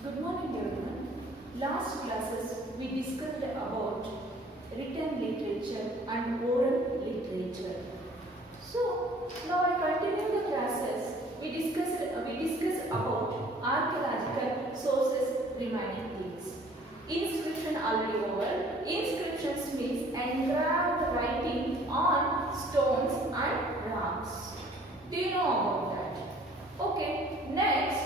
Good morning everyone. Last classes we discussed about written literature and oral literature. So now I continue the classes. We discussed about archaeological sources remaining things. Inscription already over. Inscriptions means engraved writing on stones and rocks. Do you know about that? Okay. Next.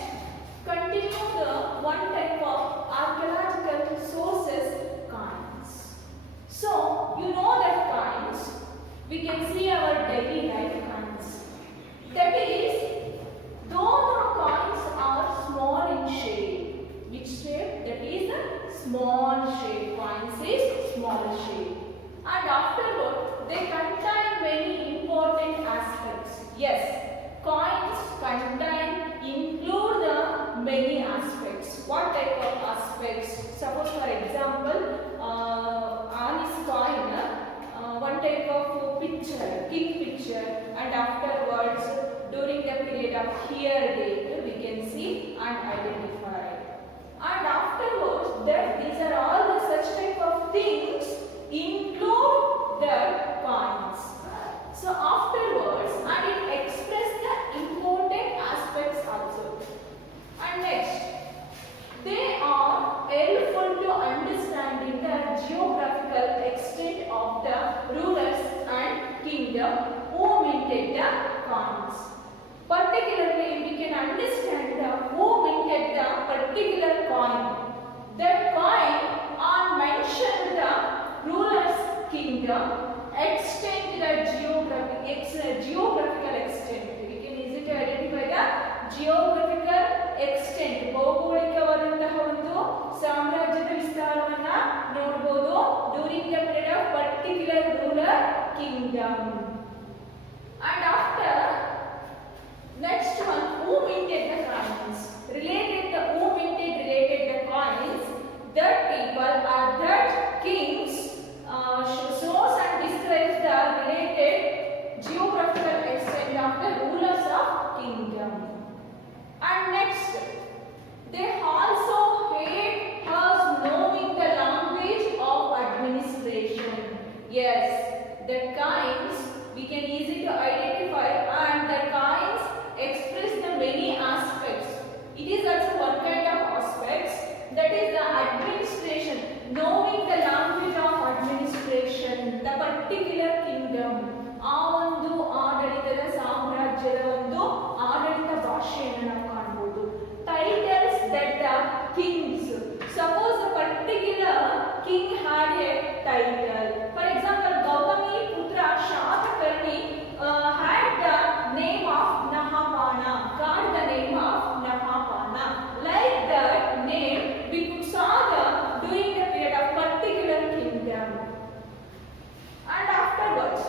Continue the one type of archaeological sources, coins. So, you know that coins, we can see our daily life coins. That is, though the coins are small in shape. Which shape? That is the small shape. Coins is small shape. And afterward, they contain many important aspects. Yes, coins include the many aspects. What type of aspects? Suppose for example, on this coin, one type of picture, king picture, and afterwards during the period of year date we can see and identify. And afterwards these are all the such type of things include the coins. So afterwards, and it expresses the important aspects also. And next, they are helpful to understanding the geographical extent of the rulers and kingdom who minted the coins. Particularly, we can understand who minted the particular coin. That coin are mentioned the ruler's kingdom, extend the geographical extent. We can easily identify the geographical extent. ಭೌಗೋಳಿಕವಾದಂತಹ ಒಂದು ಸಾಮ್ರಾಜ್ಯದ ವಿಸ್ತಾರವನ್ನ ನೋಡಬಹುದು during the period of particular ruler kingdom. And after next one, who minted the coins? Related the coins, that people are that kings shows and describes the related geographical extent of the rulers of kingdom. And next, they also aid us knowing the language of administration. Yes, the coins we can easily identify, and the coins express the many aspects. It is also one kind of aspects, that is the administration, knowing the language of administration, the particular kingdom, ಆ ಒಂದು ಆಡಳಿತದ ಸಾಮ್ರಾಜ್ಯದ ಒಂದು ಆಡಳಿತ ಭಾಷೆಯನ್ನು ನಾವು ಕಾಣಬಹುದು. Titles that the kings, suppose a particular king had a title. For example, Gautami Putra Shatakarni had the name of Nahapana, got the name of Nahapana. Like that name we could saw during the period of particular kingdom. And afterwards,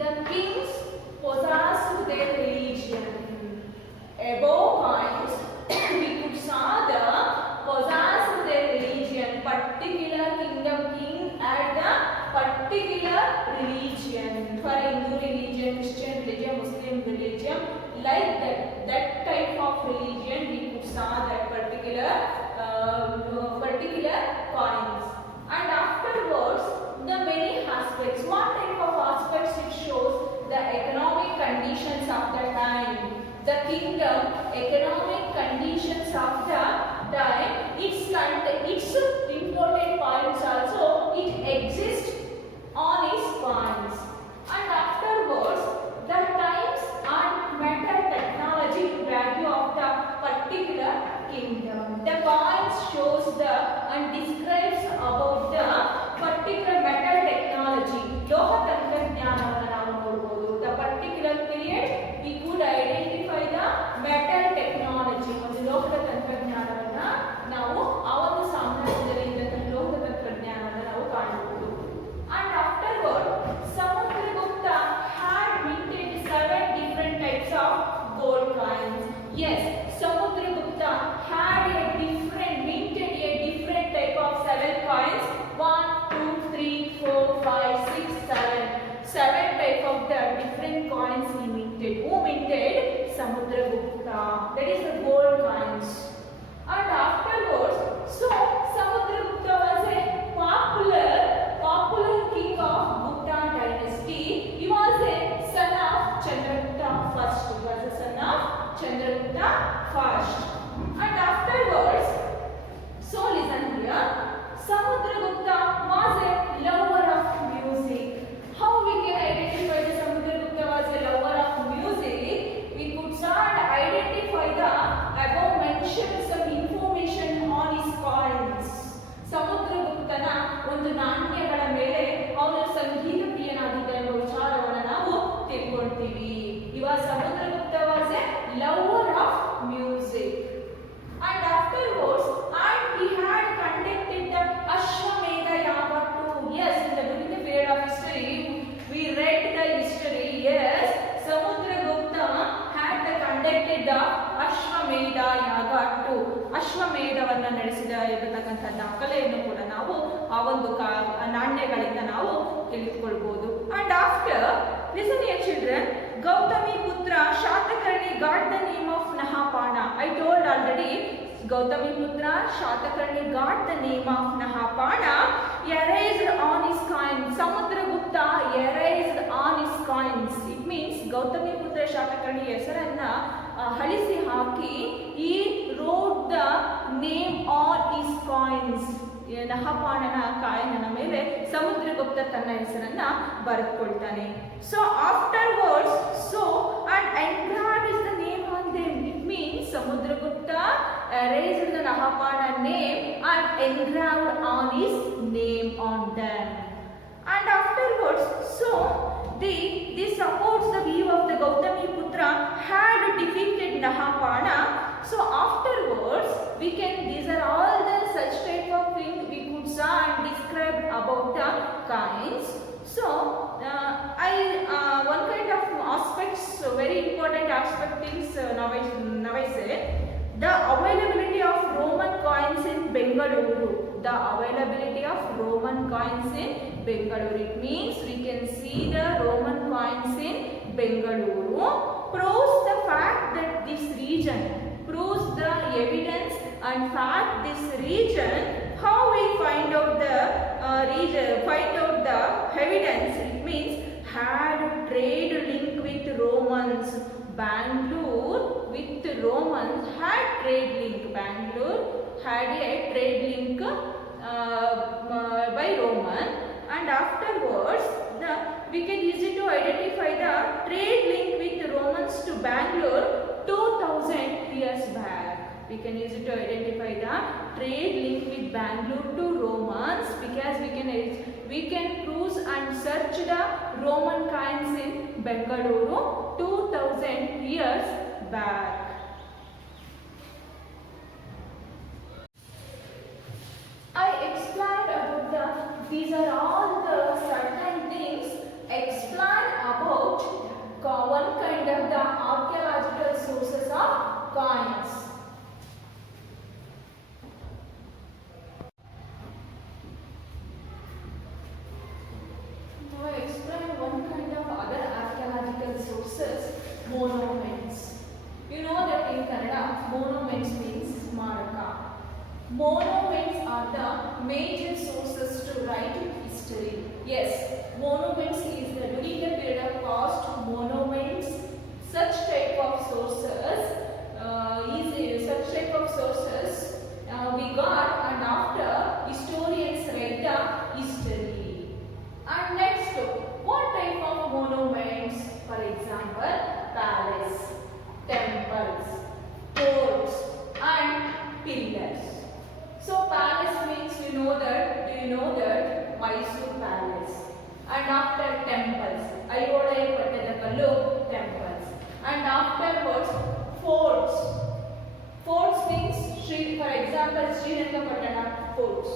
the kings possessed their religion. Above coins, we could saw the possessed their religion. Particular kingdom king had the particular religion. For Hindu religion, Christian religion, Muslim religion, like that type of religion, we could saw that particular coins. And afterwards, the many aspects. What type of aspects it shows? The economic conditions of the time. The kingdom economic conditions of the time. Its important points also it exists on its coins. And afterwards, the times and metal technology value of the particular kingdom. The coins shows the and describes about the particular metal technology. ಲೋಹ ತಂತ್ರಜ್ಞಾನವನ್ನು ನಾವು ನೋಡಬಹುದು. The particular period we could identify the metal technology. ಒಂದು ಲೋಹದ ತಂತ್ರಜ್ಞಾನವನ್ನು ನಾವು ಆ ಒಂದು ಸಾಮ್ರಾಜ್ಯದಲ್ಲಿ ಇದ್ದಂತಹ ಲೋಹದ ತಂತ್ರಜ್ಞಾನವನ್ನು ನಾವು ಕಾಣಬಹುದು. And afterward, Samudragupta had minted 7 different types of gold coins. Yes, Samudragupta had minted a different type of 7 coins. 1, 2, 3, first. And afterwards, so listen here, Samudragupta was a lover of music. How we can identify the Samudragupta was a lover of music? We could start identify the above mentioned some information on his coins. ಸಮುದ್ರಗುಪ್ತನ ಒಂದು ನಾಣ್ಯಗಳ ಮೇಲೆ ಅವನು ಸಂಗೀತ ಪ್ರಿಯನಾಗಿದ್ದ ಎಂಬ ವಿಚಾರವನ್ನು ನಾವು ತಿಳ್ಕೊಳ್ತೀವಿ. ಇವಾಗ Samudragupta was A lover of music. And afterwards, and he had conducted the Ashwamedha Yaga too. Yes, during the period of history, we read the history. Yes, Samudragupta had conducted the Ashwamedha Yaga too. ಅಶ್ವಮೇಧವನ್ನು ನಡೆಸಿದ ಇರತಕ್ಕಂಥ ದಾಖಲೆಯನ್ನು ಕೂಡ ನಾವು ಆ ಒಂದು ನಾಣ್ಯಗಳಿಂದ ನಾವು ತಿಳಿದುಕೊಳ್ಬಹುದು. And after, listen here children, Gautami Putra Shatakarni got the name of Nahapana. I told already, Gautami Putra Shatakarni got the name of Nahapana, erased on his coins. Samudragupta erased on his coins. It means Gautami Putra Shatakarni ಹೆಸರನ್ನ ಅಳಿಸಿ ಹಾಕಿ he wrote the name on his coins. ನಹಪಾಣನ ಕಾಯಿನ ಮೇಲೆ ಸಮುದ್ರಗುಪ್ತ ತನ್ನ ಹೆಸರನ್ನ ಬರೆದುಕೊಳ್ತಾನೆ. So afterwards, so and engraved the name on them. It means Samudragupta erased the Nahapana name and engraved on his name on them. And afterwards, so this supports the view of the Gautami Putra had defeated Nahapana. So afterwards, these are all the such type of things we could saw and describe about the coins. So one kind of aspects, very important aspect is now I say the availability of Roman coins in Bengaluru. The availability of Roman coins in Bengaluru. It means we can see the Roman coins in Bengaluru. Proves the fact that this region, proves the evidence and fact this region. How we find out the region, find out the evidence? It means had trade link with Romans. Bangalore with Romans had trade link. Bangalore had a trade link by Roman, and afterwards we can easily to identify the trade link with Romans to Bangalore 2000 years back. We can use it to identify the trade link with Bangalore to Romans because we can cruise and search the Roman coins in Bengaluru 2000 years back. I explained about these are all the certain things explained about one kind of the archaeological sources of coins. Now I explain one kind of other archaeological sources, monuments. You know that in Kannada, monuments means smaraka. Monuments are the major sources to write history. Yes, monuments is the during the period of past, monuments, such type of sources, such type of sources we got, and after historians write the history. And next, what type of monuments? For example, palace, temples, forts, and pillars. So palace means do you know that Mysore Palace. And after temples, Ayodhya Pattadakallu temples. And afterwards, forts. Forts means for example Srirangapatna forts.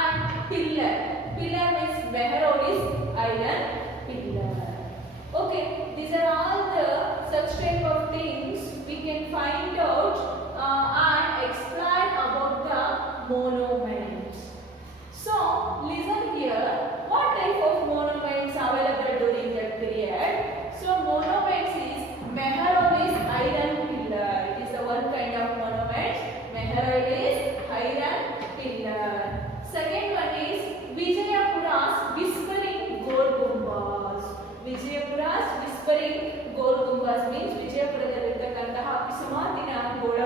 And pillar. Pillar means Mehraulli's iron pillar. Okay, these are all the such type of things we can find out and explain about the monuments. So listen here, what type of monuments available during that period? So monuments is Mehraulli's iron pillar. It is the one kind of monument, Mehraulli's iron pillar. Second one is Vijayapura's whispering gold gumbas. Vijayapura's whispering gold gumbas means Vijayapuradaಲ್ಲಿರತಕ್ಕಂತಹ ಪಿಸುಮಾತಿನ ಗೋಳ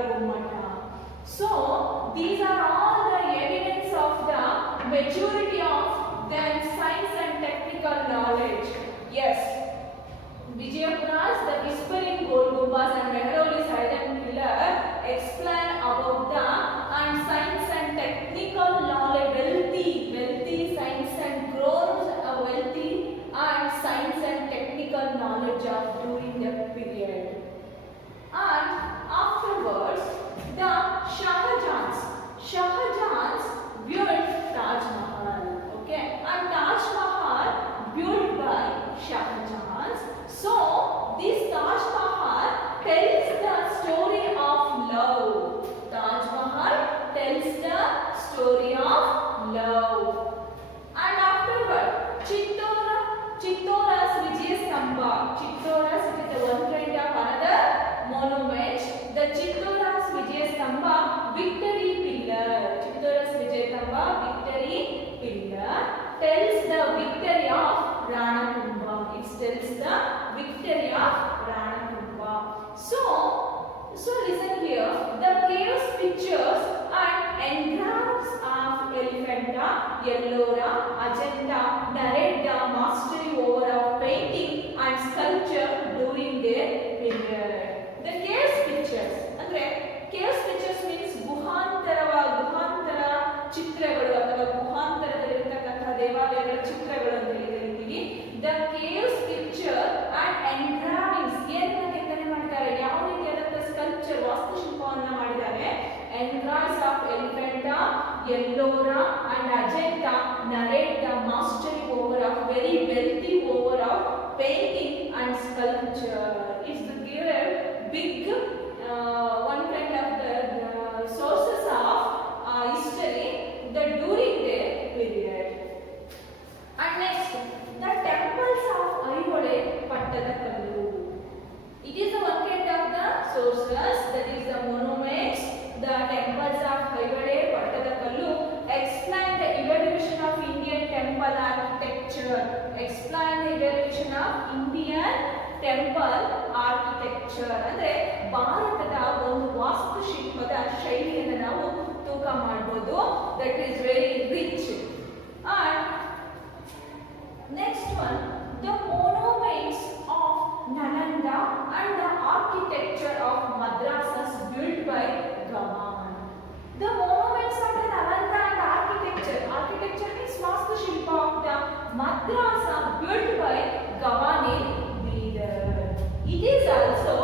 these are all the evidence of the maturity of then science and technical knowledge. Yes, Vijayapura's the whispering Golgobas and Mehrauli silent pillar explain about the and science and technical knowledge, wealthy science and grows wealthy and science and technical knowledge of during that period. And afterwards, the Shahjahans built Taj Mahal. Okay, and Taj Mahal built by Shahjahans. So this Taj Mahal tells the story of love. Taj Mahal tells the story of love. And afterward, Chittora's Vijayastambha. Chittora's is one kind of another monument. The Chittora's Vijayastambha victory pillar. Chittora's Vijayastambha victory pillar tells the victory of Ranakumbha. It tells the victory of Ranakumbha. So listen here. The chaos pictures and engraves of Elephanta, Ellora, Ajanta narrate the mastery over of painting and sculpture during their period. The chaos pictures ಅಂದ್ರೆ chaos pictures means ಗುಹಾಂತರ ಚಿತ್ರಗಳು ಅಥವಾ ಗುಹಾಂತರದಲ್ಲಿರತಕ್ಕಂತಹ ದೇವಾಲಯಗಳ ಚಿತ್ರಗಳು ಅಂತ ಕರೀತೀವಿ. The chaos picture and engravings ಏನನ್ನ ಕೆತ್ತನೆ ಮಾಡ್ತಾರೆ, ಯಾವ ರೀತಿಯಾದಂತ ಸ್ಕಲ್ಪ್ಚರ್ ವಾಸ್ತುಶಿಲ್ಪವನ್ನ ಮಾಡಿದ್ದಾರೆ. Engraves of Elephanta, Ellora and Ajanta narrate the mastery over of very wealthy over of painting and sculpture. It's the big one kind of the sources of history that during their period. And next, the temples of Aivole Pattadakallu. It is the one kind of the sources, that is the monuments. The temples of Aivole Pattadakallu explain the evolution of Indian temple architecture. Explain the evolution of Indian temple architecture. ಅಂದ್ರೆ ಭಾರತದ ಒಂದು ವಾಸ್ತುಶಿಲ್ಪದ ಶೈಲಿಯನ್ನು ನಾವು ತೂಕ ಮಾಡಬಹುದು. That is very rich. And next one, the monuments of Nalanda and the architecture of Madrasas built by Gaman. The monuments of the Nalanda and architecture means vastushilpa of the Madrasa built by Gavanil Bidar. It is also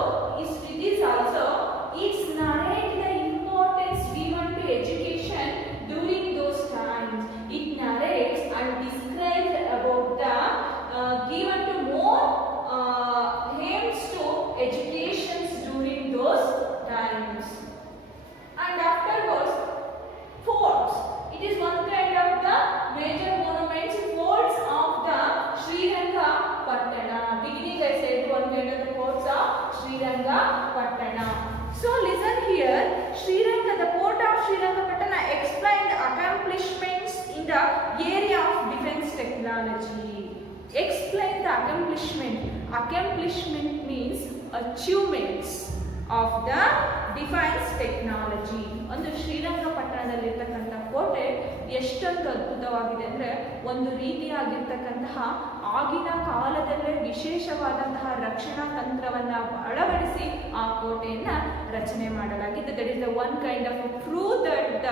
it's narrate the importance given to education during those times. It narrates and describes about the given to more aims to educations during those times. And afterwards, forts. It is one kind of the major monuments, forts of the Srirangapatna. Beginning I said one kind of the forts of Srirangapatna. So listen here, the port of Srirangapatna explain the accomplishments in the area of defense technology. Explain the accomplishment. Accomplishment means achievements of the defense technology. ಒಂದು ಶ್ರೀರಂಗಪಟ್ಟಣದಲ್ಲಿರ್ತಕ್ಕಂಥ ಕೋಟೆ ಎಷ್ಟೊಂದು ಅದ್ಭುತವಾಗಿದೆ ಅಂದರೆ ಒಂದು ರೀತಿಯಾಗಿರ್ತಕ್ಕಂತಹ ಆಗಿನ ಕಾಲದಲ್ಲೇ ವಿಶೇಷವಾದಂತಹ ರಕ್ಷಣಾ ತಂತ್ರವನ್ನು ಅಳವಡಿಸಿ ಆ ಕೋಟೆಯನ್ನು ರಚನೆ ಮಾಡಲಾಗಿದೆ. That is the one kind of prove that the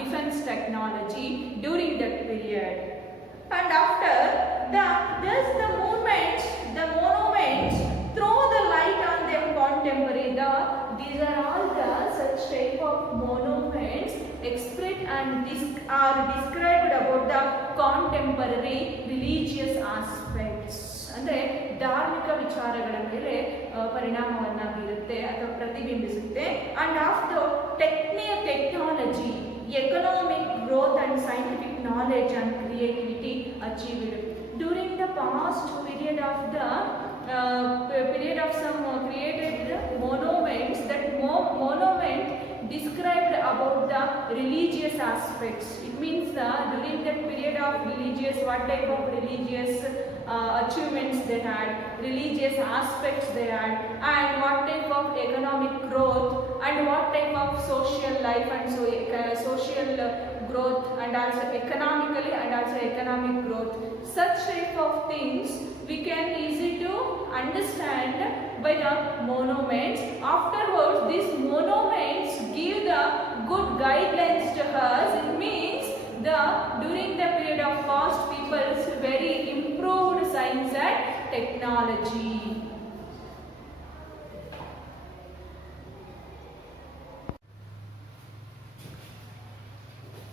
defence technology during that period. And after the monuments throw the light on them contemporary. These are all the such type of monuments explain and are described about the contemporary religious aspects. ಅಂದರೆ ಧಾರ್ಮಿಕ ವಿಚಾರಗಳ ಮೇಲೆ ಪರಿಣಾಮವನ್ನು ಬೀರುತ್ತೆ ಅಥವಾ ಪ್ರತಿಬಿಂಬಿಸುತ್ತೆ. And after technology, economic growth and scientific knowledge and creativity achieved during the past period of some created monuments. That monument described about the religious aspects. It means during that period of religious, what type of religious achievements they had, religious aspects they had, and what type of economic growth and what type of social life and social growth and also economically and also economic growth. Such type of things we can easy to understand by the monuments. Afterwards, these monuments give the good guidelines to us. It means during the period of past, people's very improved science and technology.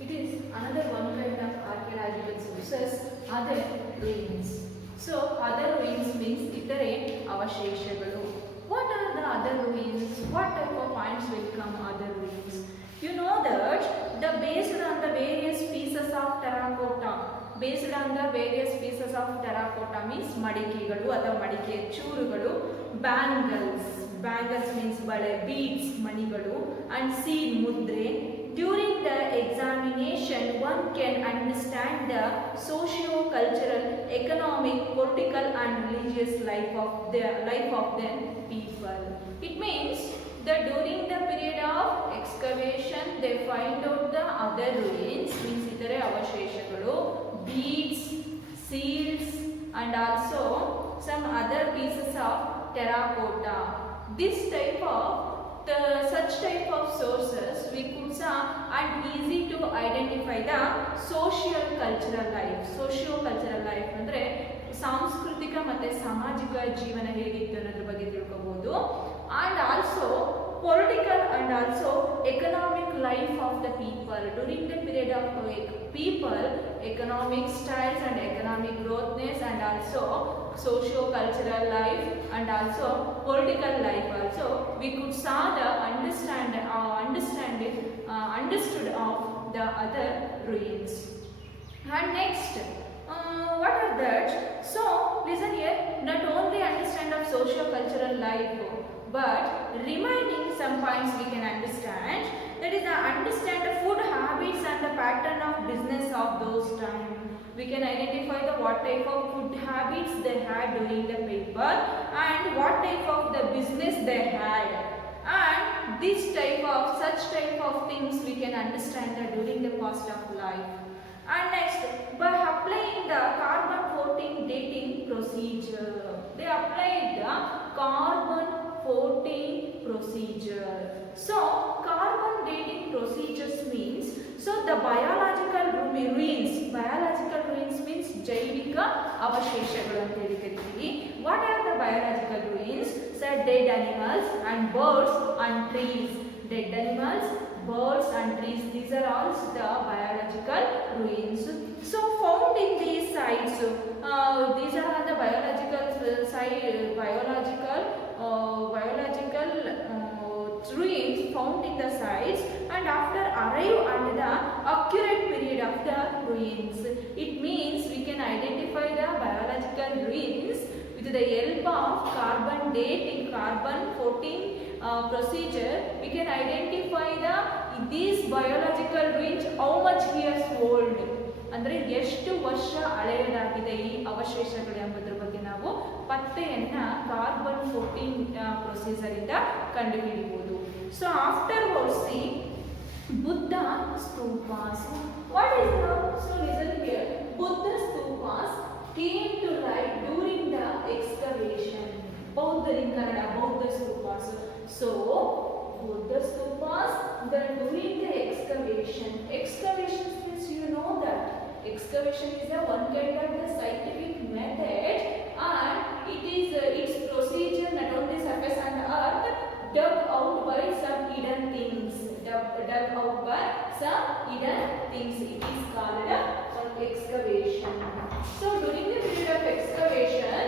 It is another one kind of archaeological sources, other ruins. So other ruins means itare avasheshagalu. What are the other ruins? What type of points will come other ruins? You know that based on the various pieces of terracotta means madikegalu ಅಥವಾ ಮಡಿಕೆ ಚೂರುಗಳು, bangles means bale, beads manigalu, and seed mudre. During the examination, one can understand the socio-cultural, economic, political and religious life of the people. It means that during the period of excavation, they find out the other ruins, means itare avasheshagalu, beads, seals and also some other pieces of terracotta. This type of such type of sources we could say and easy to identify the socio-cultural life ಅಂದ್ರೆ ಸಾಂಸ್ಕೃತಿಕ ಮತ್ತೆ ಸಾಮಾಜಿಕ ಜೀವನ ಹೇಗಿತ್ತು ಅನ್ನೋದ್ರ ಬಗ್ಗೆ ತಿಳ್ಕೋಬಹುದು. And also political and also economic life of the people during the period of people, economic styles and economic growthness and also socio-cultural life and also political life also we could saw the understood of the other ruins. And next, what are that? So listen here, not only understand of socio-cultural life, but remaining some points we can understand. That is understand the food habits and the pattern of business of those time. We can identify the what type of food habits they had during the paper and what type of the business they had. And such type of things we can understand that during the past of life. And next, by applying the carbon-14 dating procedure, they applied the carbon-14 procedure. So carbon dating procedures means, so the biological ruins means jaivika avasheshagalu anta heli kariತೀವಿ. What are the biological ruins? So dead animals and birds and trees. Dead animals, birds and trees, these are all the biological ruins. So found in these sites, these are the biological ruins found in the sites, and after arrive at the accurate period of the ruins. It means we can identify the biological ruins with the help of carbon dating, carbon-14 procedure. We can identify these biological ruins how much years old, ಅಂದರೆ ಎಷ್ಟು ವರ್ಷ ಹಳೆಯದಾಗಿದೆ ಈ ಅವಶೇಷಗಳು ಎಂಬುದರ ಬಗ್ಗೆ ನಾವು ಪತ್ತೆಯನ್ನ carbon-14 procedure ಇಂದ ಕಂಡುಹಿಡಿಯಬಹುದು. So afterwards see Buddha stupas. What is the, so listen here, Buddha stupas came to light during the excavation. Buddha in Kannada, Buddha stupas. So Buddha stupas, then during the excavation means you know that excavation is one kind of the scientific method, and its procedure not only surface on the earth, dug out by some hidden things. It is called excavation. So during the period of excavation,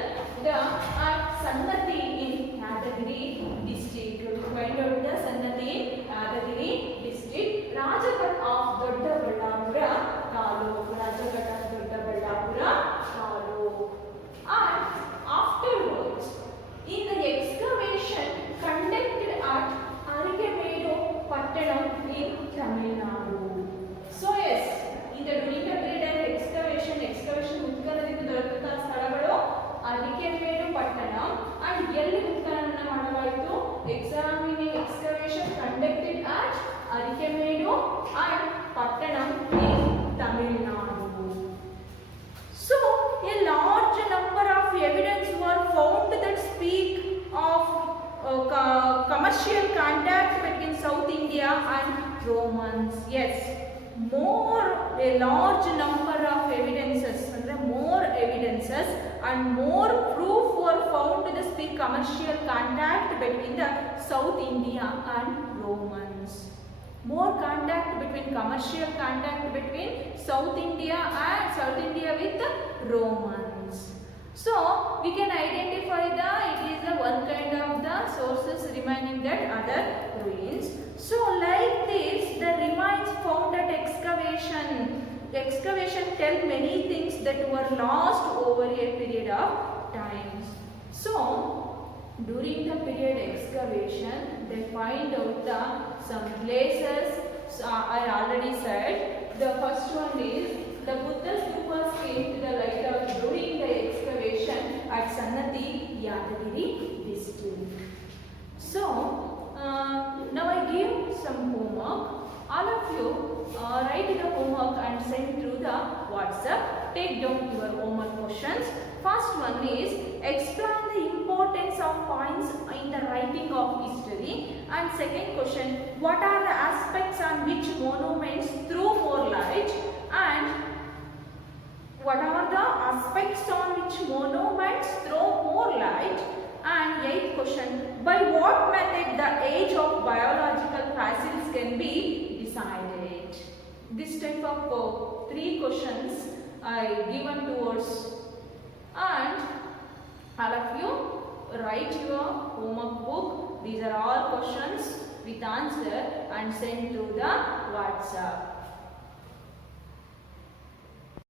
at Sannati in Yadagiri district, you find out the Sannati in Yadagiri district, Rajaghat of Doddaballapura Taluk, and afterwards in the excavation conducted at Arikemedu Pattanam in Tamil Nadu. So yes, in the during the period of excavation ಉತ್ಖನನದಿಂದ ದೊರಕುವಂತಹ ಸ್ಥಳಗಳು and Pattanam in Tamil Nadu. So, a large number of evidence were found that speak of commercial contact between South India and Romans. Yes, a large number of evidences, more evidences and more proof were found to speak commercial contact between the South India and Romans. More contact between commercial contact between South India with the Romans. So we can identify it is the one kind of the sources remaining that other ruins. So like this, the remains found at excavation tell many things that were lost over a period of time. So during the period excavation, they find out some places. So I already said the first one is the Buddha stupas came to the light of during the excavation at Sannati Yadagiri district. So now I give some homework. All of you write the homework and send through the WhatsApp. Take down your homework questions. First one is explain the importance of points in the writing of history. And second question, what are the aspects on which monuments throw more light? And what are the aspects on which monuments throw more light? And eighth question, by what method the age of biological fossils can be decided? This type of 3 questions I given towards, and all of you write your homework book. These are all questions with answer and send to the WhatsApp.